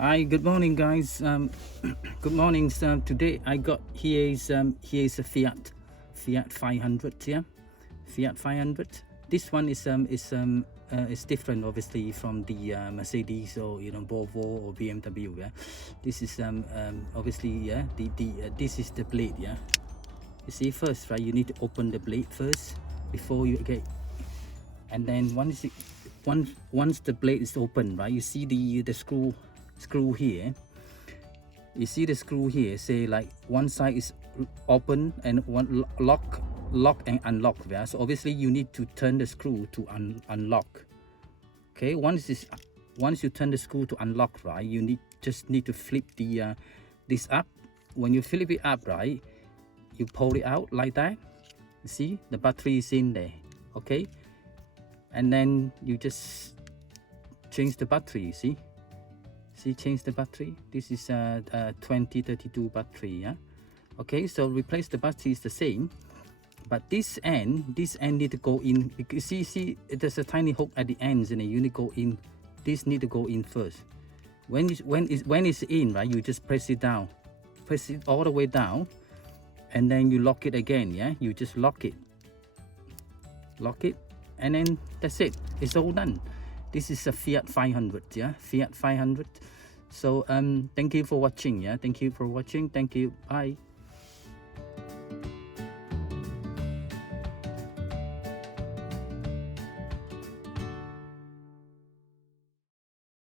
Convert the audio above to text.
Hi, good morning, guys. Good morning. Today I got here is a Fiat 500. Yeah, Fiat 500. This one is different, obviously, from the Mercedes or Volvo or BMW. Yeah, this is obviously, yeah, this is the blade. Yeah, you see, first, right, you need to open the blade first before you get, and then once the blade is open, right, you see the screw here. You see the screw here, say like one side is open and one lock and unlock. Yeah, so obviously you need to turn the screw to unlock. Okay, once you turn the screw to unlock, right, you just need to flip this up. When you flip it up, right, you pull it out like that. You see the battery is in there. Okay, and then you just change the battery. You see, change the battery. This is a 2032 battery. Yeah, okay, so replace the battery is the same, but this end need to go in, because see there's a tiny hook at the ends, and you need to go in. This need to go in first. When it's in, right, you just press it down, press it all the way down, and then you lock it again. Yeah, you just lock it, and then that's it. It's all done. This is a Fiat 500. Yeah, Fiat 500. So thank you for watching. Yeah, thank you for watching. Thank you. Bye.